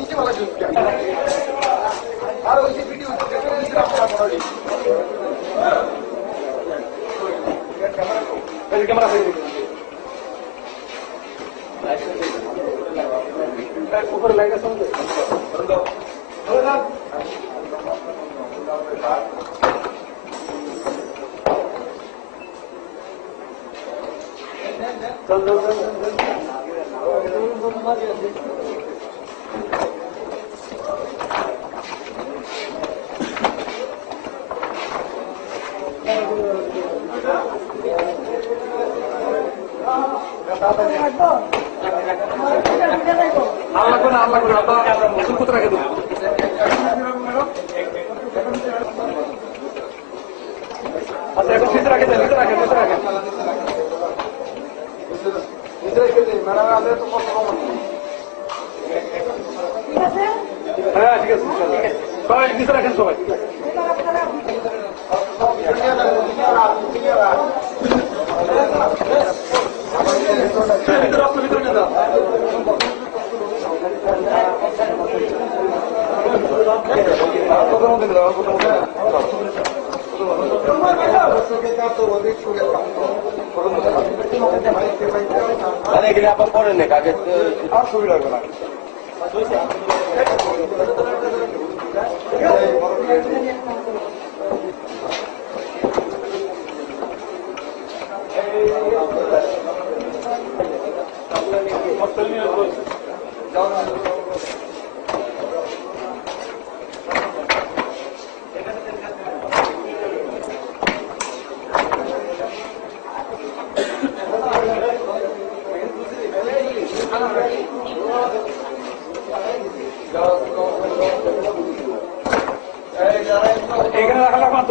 नीचे वाला शूज़ क्या और उसी पीटी उसी रास्ता पकड़ ली कैमरा सही ऊपर लाएगा समझो चल चल चल चल। কষ্ট কম হ্যাঁ ঠিক আছে সবাই ভিতরে রাখেন সবাই আবার পরে নে কাগজ আর সুবিধা হবে না এখানে রাখা লাগবে না তো কোথায় করে ফ্যামিলি আমি নিয়ে যাব আমার সাথে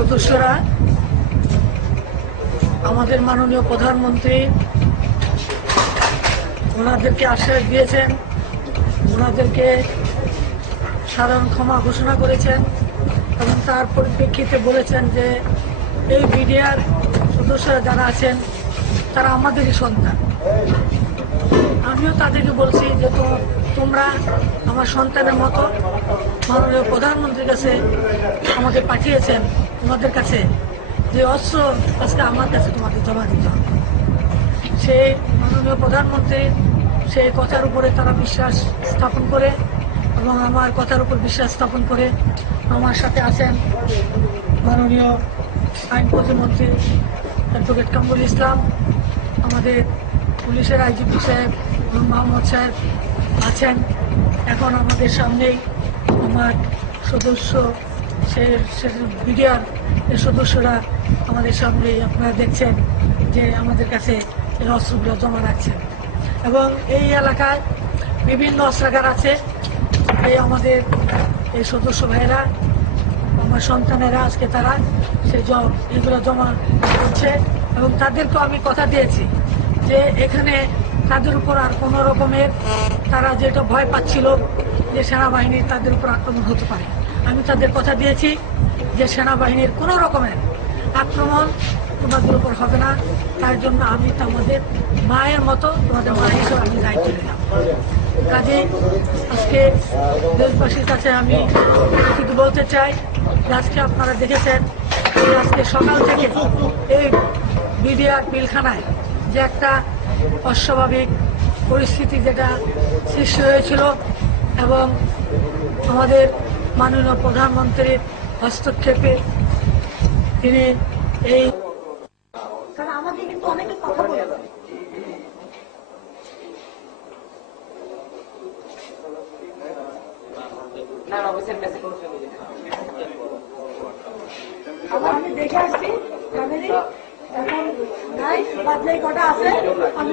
সদস্যরা, আমাদের মাননীয় প্রধানমন্ত্রী, ওনাদেরকে আশ্বাস দিয়েছেন, ওনাদেরকে সাধারণ ক্ষমা ঘোষণা করেছেন এবং তার পরিপ্রেক্ষিতে বলেছেন যে এই মিডিয়ার সদস্যরা যারা আছেন, তারা আমাদেরই সন্তান। আমিও তাদেরকে বলছি যে তো, তোমরা আমার সন্তানের মতো মাননীয় প্রধানমন্ত্রীর কাছে আমাকে পাঠিয়েছেন। তোমাদের কাছে যে অস্ত্র আজকে আমার কাছে তোমাকে জমা দিতে হবে। সে মাননীয় প্রধানমন্ত্রী সেই কথার উপরে তারা বিশ্বাস স্থাপন করে এবং আমার কথার উপর বিশ্বাস স্থাপন করে আমার সাথে আছেন মাননীয় আইন প্রতিমন্ত্রী অ্যাডভোকেট কামরুল ইসলাম, আমাদের পুলিশের আইজিপি সাহেব এবং মোহাম্মদ সাহেব আছেন। এখন আমাদের সামনেই আমার সদস্য সে মিডিয়ার সদস্যরা আমাদের সামনেই আপনারা দেখছেন যে আমাদের কাছে অস্ত্রগুলো জমা রাখছেন এবং এই এলাকায় বিভিন্ন অস্ত্রাগার আছে। এই আমাদের এই সদস্য ভাইয়েরা, আমার সন্তানেরা, আজকে তারা সে জ- এগুলো জমা করছে। এবং তাদেরকেও আমি কথা দিয়েছি যে এখানে তাদের উপর আর কোনো রকমের তারা যেটা ভয় পাচ্ছিল যে সেনাবাহিনীর তাদের উপর আক্রমণ হতে পারে। আমি তাদের কথা দিয়েছি যে সেনাবাহিনীর কোনো রকমের আক্রমণ তোমাদের উপর হবে না। তার জন্য আমি তোমাদের মায়ের মতো তোমাদের মা হিসেবে আমি দায়িত্ব নিলাম। কাজে আজকে দেশবাসীর কাছে আমি শুধু বলতে চাই আজকে আপনারা দেখেছেন আজকে সকাল থেকে এই মিডিয়ার পিলখানায় যে একটা অস্বাভাবিক পরিস্থিতি যেটা সৃষ্টি হয়েছিল এবং আমাদের মাননীয় প্রধানমন্ত্রীর হস্তক্ষেপে তিনি এই কারণ আমাদের কিন্তু অনেকে কথা আমি দেখে আসছি ফ্যামিলি এখন নাই কটা আছে আমি